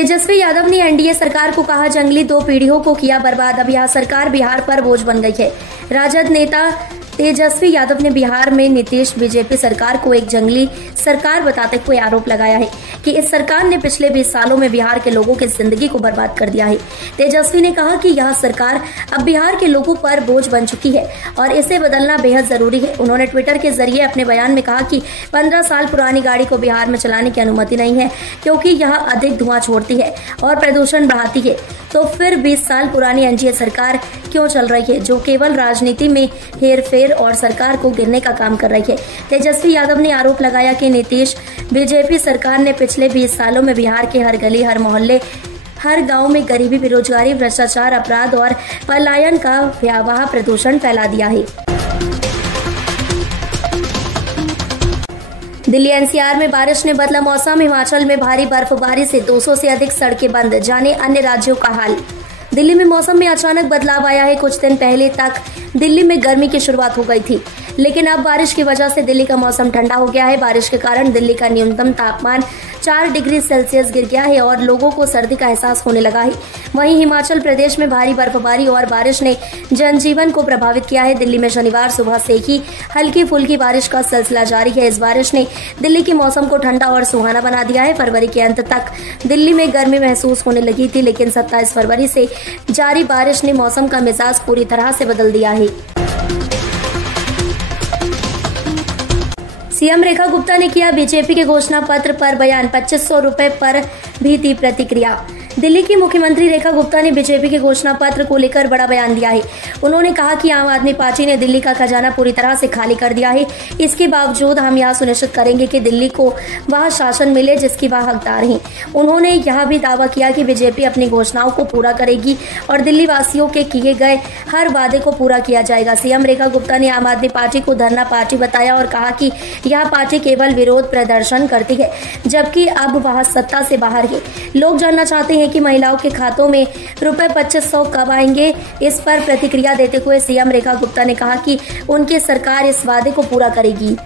तेजस्वी यादव ने एनडीए सरकार को कहा जंगली 2 पीढ़ियों को किया बर्बाद, अब यह सरकार बिहार पर बोझ बन गई है। राजद नेता तेजस्वी यादव ने बिहार में नीतीश बीजेपी सरकार को एक जंगली सरकार बताते हुए आरोप लगाया है कि इस सरकार ने पिछले 20 सालों में बिहार के लोगों की जिंदगी को बर्बाद कर दिया है। तेजस्वी ने कहा कि यह सरकार अब बिहार के लोगों पर बोझ बन चुकी है और इसे बदलना बेहद जरूरी है। उन्होंने ट्विटर के जरिए अपने बयान में कहा कि 15 साल पुरानी गाड़ी को बिहार में चलाने की अनुमति नहीं है क्योंकि यह अधिक धुआं छोड़ती है और प्रदूषण बढ़ाती है। तो फिर 20 साल पुरानी एनडीए सरकार क्यों चल रही है जो केवल राजनीति में हेरफेर और सरकार को गिरने का काम कर रही है। तेजस्वी यादव ने आरोप लगाया कि नीतीश बीजेपी सरकार ने पिछले 20 सालों में बिहार के हर गली, हर मोहल्ले, हर गांव में गरीबी, बेरोजगारी, भ्रष्टाचार, अपराध और पलायन का भयावह प्रदूषण फैला दिया है। दिल्ली एनसीआर में बारिश ने बदला मौसम, हिमाचल में भारी बर्फबारी से 200 से अधिक सड़कें बंद, जाने अन्य राज्यों का हाल। दिल्ली में मौसम में अचानक बदलाव आया है। कुछ दिन पहले तक दिल्ली में गर्मी की शुरुआत हो गई थी, लेकिन अब बारिश की वजह से दिल्ली का मौसम ठंडा हो गया है। बारिश के कारण दिल्ली का न्यूनतम तापमान 4 डिग्री सेल्सियस गिर गया है और लोगों को सर्दी का एहसास होने लगा है। वहीं हिमाचल प्रदेश में भारी बर्फबारी और बारिश ने जनजीवन को प्रभावित किया है। दिल्ली में शनिवार सुबह से ही हल्की फुल्की बारिश का सिलसिला जारी है। इस बारिश ने दिल्ली के मौसम को ठंडा और सुहाना बना दिया है। फरवरी के अंत तक दिल्ली में गर्मी महसूस होने लगी थी, लेकिन 27 फरवरी से जारी बारिश ने मौसम का मिजाज पूरी तरह से बदल दिया है। सीएम रेखा गुप्ता ने किया बीजेपी के घोषणा पत्र पर बयान, 2500 रुपए पर भी दी प्रतिक्रिया। दिल्ली की मुख्यमंत्री रेखा गुप्ता ने बीजेपी के घोषणा पत्र को लेकर बड़ा बयान दिया है। उन्होंने कहा कि आम आदमी पार्टी ने दिल्ली का खजाना पूरी तरह से खाली कर दिया है। इसके बावजूद हम यह सुनिश्चित करेंगे कि दिल्ली को वह शासन मिले जिसकी वह हकदार है। उन्होंने यह भी दावा किया कि बीजेपी अपनी घोषणाओं को पूरा करेगी और दिल्ली वासियों के किए गए हर वादे को पूरा किया जाएगा। सीएम रेखा गुप्ता ने आम आदमी पार्टी को धरना पार्टी बताया और कहा कि यह पार्टी केवल विरोध प्रदर्शन करती है, जबकि अब वह सत्ता से बाहर है। लोग जानना चाहते हैं कि महिलाओं के खातों में रुपए 2500 कब आएंगे। इस पर प्रतिक्रिया देते हुए सीएम रेखा गुप्ता ने कहा कि उनकी सरकार इस वादे को पूरा करेगी।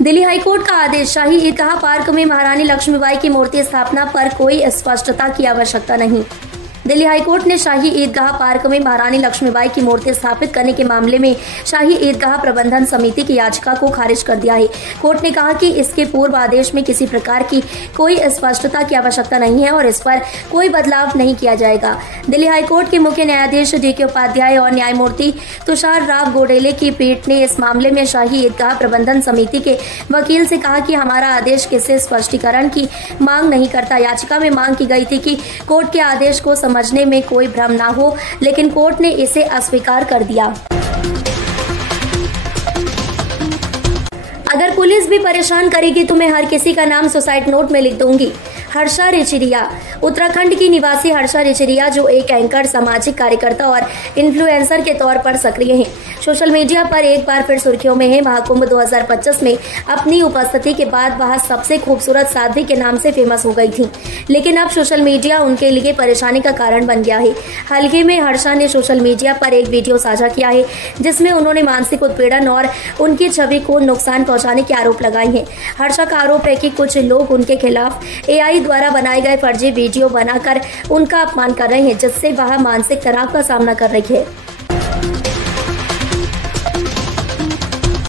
दिल्ली हाईकोर्ट का आदेश, शाही ईदगाह पार्क में महारानी लक्ष्मीबाई की मूर्ति स्थापना पर कोई स्पष्टता की आवश्यकता नहीं। दिल्ली हाईकोर्ट ने शाही ईदगाह पार्क में महारानी लक्ष्मीबाई की मूर्ति स्थापित करने के मामले में शाही ईदगाह प्रबंधन समिति की याचिका को खारिज कर दिया है। कोर्ट ने कहा कि इसके पूर्व आदेश में किसी प्रकार की कोई स्पष्टता की आवश्यकता नहीं है और इस पर कोई बदलाव नहीं किया जाएगा। दिल्ली हाईकोर्ट के मुख्य न्यायाधीश DK उपाध्याय और न्यायमूर्ति तुषार राव गोडेले की पीठ ने इस मामले में शाही ईदगाह प्रबंधन समिति के वकील से कहा कि हमारा आदेश किसी स्पष्टीकरण की मांग नहीं करता। याचिका में मांग की गई थी कि कोर्ट के आदेश को समझने में कोई भ्रम ना हो, लेकिन कोर्ट ने इसे अस्वीकार कर दिया। अगर पुलिस भी परेशान करेगी तो मैं हर किसी का नाम सुसाइड नोट में लिख दूंगी। हर्षा रिचरिया, उत्तराखंड की निवासी हर्षा रिचरिया, जो एक एंकर, सामाजिक कार्यकर्ता और इन्फ्लुएंसर के तौर पर सक्रिय हैं, सोशल मीडिया पर एक बार फिर सुर्खियों में है। महाकुंभ 2025 में अपनी उपस्थिति के बाद वह सबसे खूबसूरत साध्वी के नाम से फेमस हो गई थी, लेकिन अब सोशल मीडिया उनके लिए परेशानी का कारण बन गया है। हाल ही में हर्षा ने सोशल मीडिया पर एक वीडियो साझा किया है जिसमें उन्होंने मानसिक उत्पीड़न और उनकी छवि को नुकसान पहुंचाने के आरोप लगाए हैं। हर्षा का आरोप है कि कुछ लोग उनके खिलाफ AI द्वारा बनाए गए फर्जी वीडियो बनाकर उनका अपमान कर रहे हैं, जिससे वह मानसिक तनाव का सामना कर रही है।